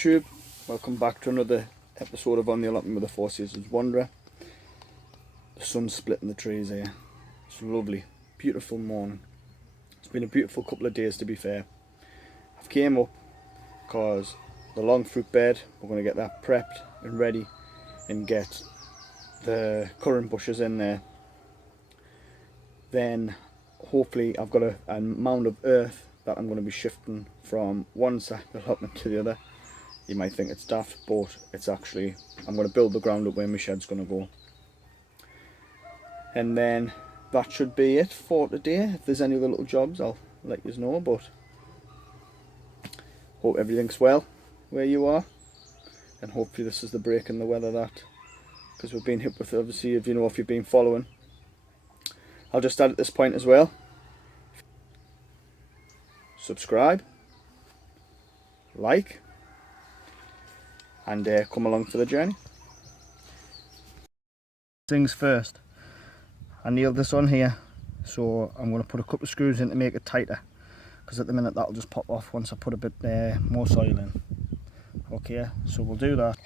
YouTube, welcome back to another episode of On the Allotment with the Four Seasons Wanderer. The sun's splitting the trees here. It's lovely, beautiful morning. It's been a beautiful couple of days, to be fair. I've came up because the long fruit bed, we're going to get that prepped and ready and get the currant bushes in there. Then hopefully I've got a mound of earth that I'm going to be shifting from one side of the allotment to the other. You might think it's daft, but it's actually, I'm going to build the ground up where my shed's going to go. And then that should be it for today. If there's any other little jobs, I'll let you know, but hope everything's well where you are, and hopefully this is the break in the weather that, because we've been hit with, obviously, if you've been following. I'll just add at this point as well, subscribe, like, and come along for the journey. Things first, I nailed this on here, so I'm going to put a couple of screws in to make it tighter, because at the minute that'll just pop off once I put a bit more soil in. Okay, so we'll do that.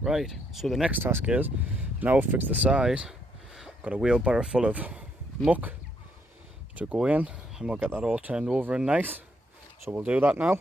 Right, so the next task is, now I've fixed the side, got a wheelbarrow full of muck to go in, and we'll get that all turned over and nice. So we'll do that now.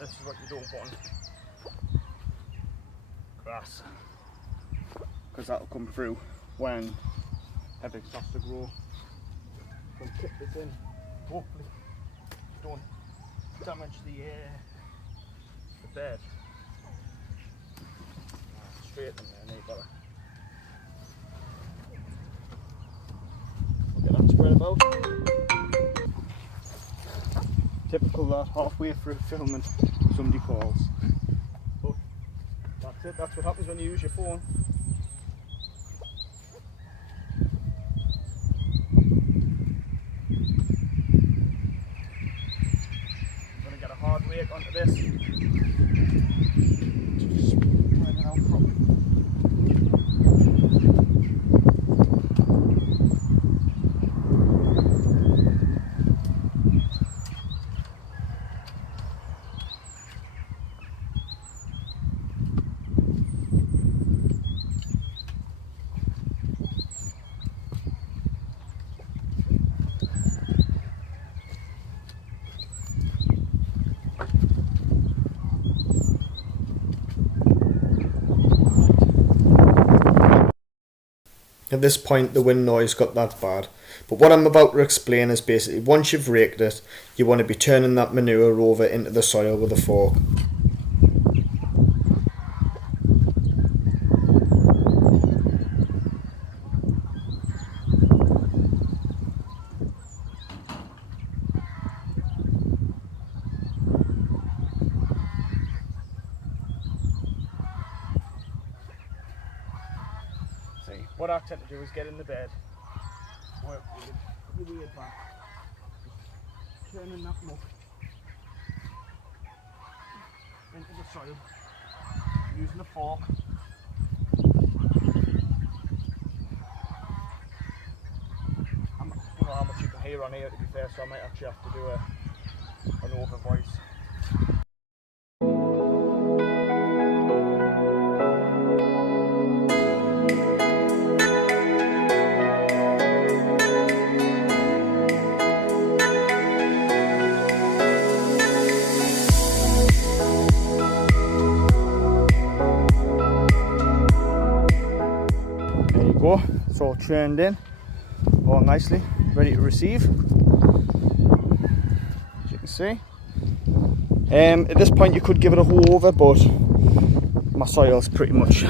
This is what you don't want, grass, because that'll come through when everything starts to grow. We'll kick this in, hopefully don't damage the bed. Straight in there, no bother. We'll get that spread about. Typical that halfway through filming somebody calls. But that's it, that's what happens when you use your phone. I'm going to get a hard rake onto this to just spread it out properly. At this point the wind noise got that bad, but what I'm about to explain is basically once you've raked it, you want to be turning that manure over into the soil with a fork. What I tend to do is get in the bed, work with the weird back, turning that muck into the soil using a fork. I don't know how much you can hear on here, to be fair, so I might actually have to do an over voice. There you go, it's all churned in, all nicely, ready to receive, as you can see. At this point you could give it a hoe over, but my soil's pretty much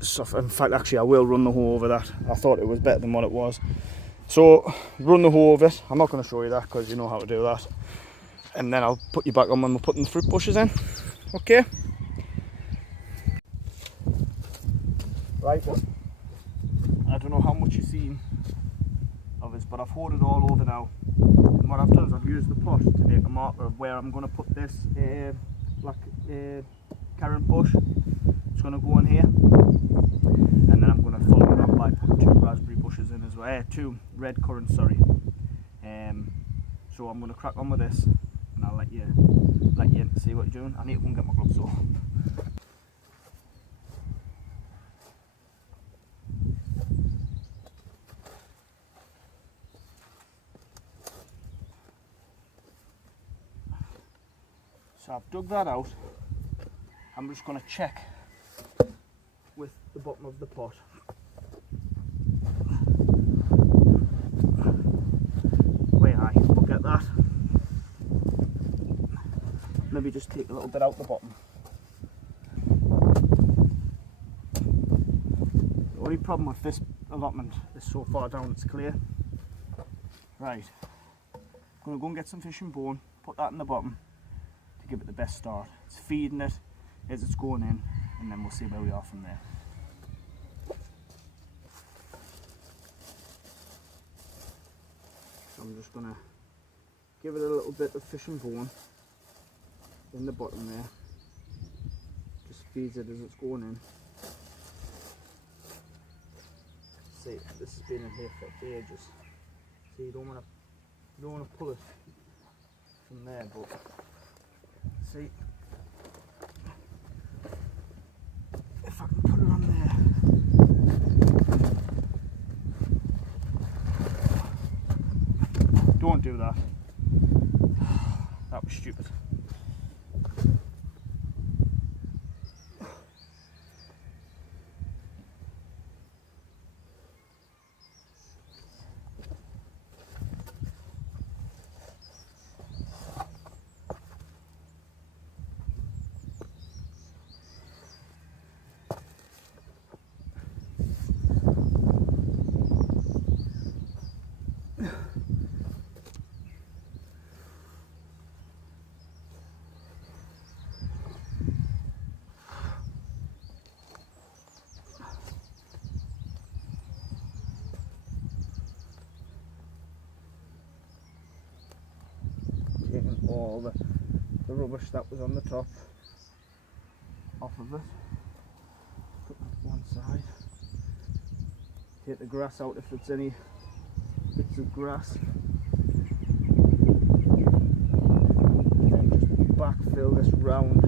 soft. In fact, actually I will run the hoe over that. I thought it was better than what it was. So run the hoe over it. I'm not going to show you that because you know how to do that. And then I'll put you back on when we're putting the fruit bushes in. Okay? Right, I don't know how much you've seen of this, but I've hoed it all over now. And what I've done is I've used the pot to make a marker of where I'm going to put this black currant bush. It's going to go in here, and then I'm going to follow it up by putting 2 raspberry bushes in as well. 2 red currants, sorry. So I'm going to crack on with this, and I'll let you in to see what you're doing. I need to go and get my gloves off. So I've dug that out. I'm just going to check with the bottom of the pot. Way high, look at that. Maybe just take a little bit out the bottom. The only problem with this allotment is so far down it's clear. Right, I'm going to go and get some fish and bone, put that in the bottom, to give it the best start. It's feeding it as it's going in, and then we'll see where we are from there. So I'm just going to give it a little bit of fish and bone in the bottom there. Just feeds it as it's going in. See, this has been in here for ages. See, you don't want to pull it from there, but see, if I can put it on there. Don't do that. That was stupid. Taking all the rubbish that was on the top off of it. Put that to one side. Take the grass out if there's any bits of grass. And then just backfill this round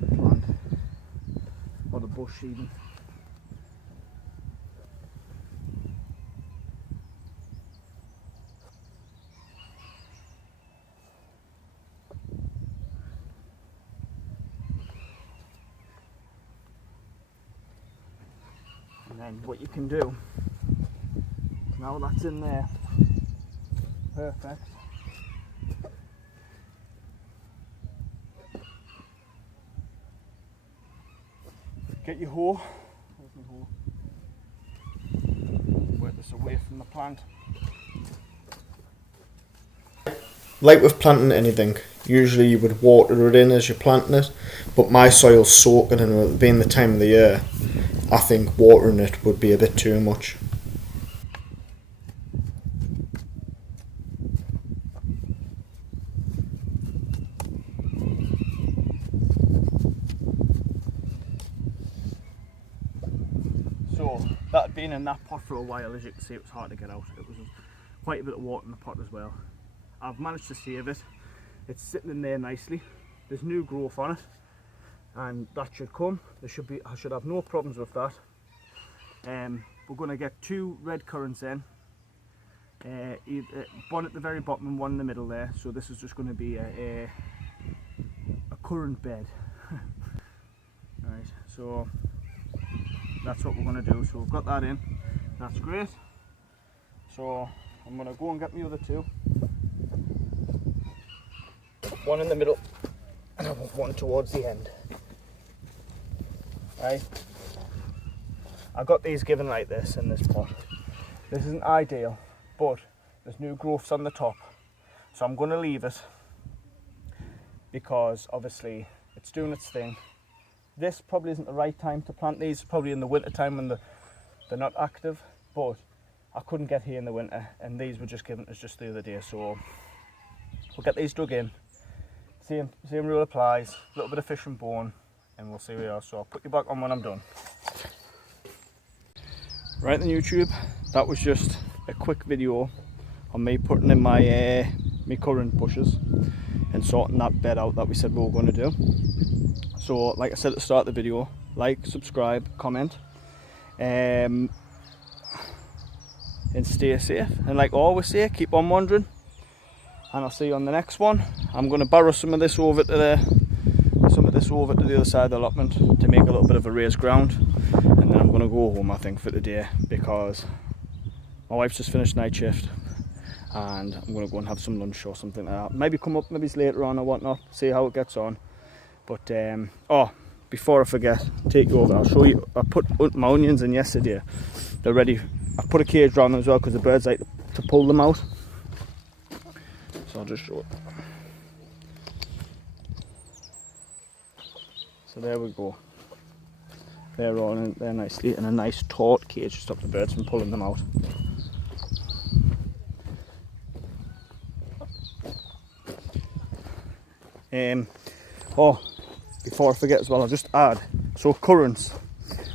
the plant, or the bush even. And then what you can do, now that's in there, perfect. Get your hoe, there's my hoe, work this away from the plant. Like with planting anything, usually you would water it in as you're planting it, but my soil's soaking, and with it being the time of the year, I think watering it would be a bit too much. that had been in that pot for a while. As you can see, it was hard to get out. It was quite a bit of water in the pot as well. I've managed to save it. It's sitting in there nicely. There's new growth on it, and that should come. I should have no problems with that. We're going to get 2 red currants in, one at the very bottom and one in the middle there. So this is just going to be a currant bed. Right, so that's what we're going to do. So we've got that in. That's great. So I'm going to go and get my other 2. One in the middle, and I want one towards the end. Right. I got these given like this in this pot. This isn't ideal, but there's new growths on the top, so I'm going to leave it because obviously it's doing its thing. This probably isn't the right time to plant these, probably in the winter time when they're not active, but I couldn't get here in the winter, and these were just given to us just the other day, so we'll get these dug in. Same rule applies, a little bit of fish and bone, and we'll see where we are. So I'll put you back on when I'm done. Right then, YouTube, that was just a quick video on me putting in my currant bushes and sorting that bed out that we said we were going to do. So like I said at the start of the video, like, subscribe, comment, and stay safe. And like I always say, keep on wandering. And I'll see you on the next one. I'm going to borrow some of this over to the other side of the allotment to make a little bit of a raised ground, and then I'm going to go home, I think, for today, because my wife's just finished night shift and I'm going to go and have some lunch or something like that. Maybe come up maybe later on or whatnot, see how it gets on. But oh, before I forget, take you over, I'll show you. I put my onions in yesterday. They're ready. I put a cage around them as well because the birds like to pull them out. So I'll just show it. So there we go. They're all in there nicely in a nice taut cage to stop the birds from pulling them out. Oh, before I forget as well, I'll just add, so currants.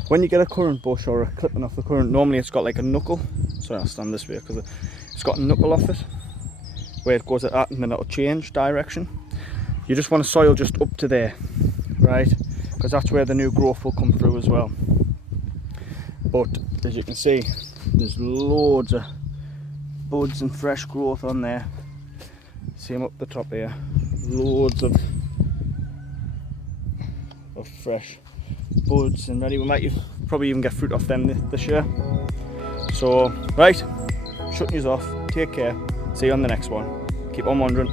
When you get a currant bush or a clipping off the currant, normally it's got like a knuckle. Sorry, I'll stand this way because it's got a knuckle off it, where it goes at that and then it'll change direction. You just want to soil just up to there, right? Because that's where the new growth will come through as well. But as you can see, there's loads of buds and fresh growth on there. Same up the top here, loads of fresh buds and ready. We might probably even get fruit off them this year. So right, shutting you off, take care, see you on the next one, keep on wandering.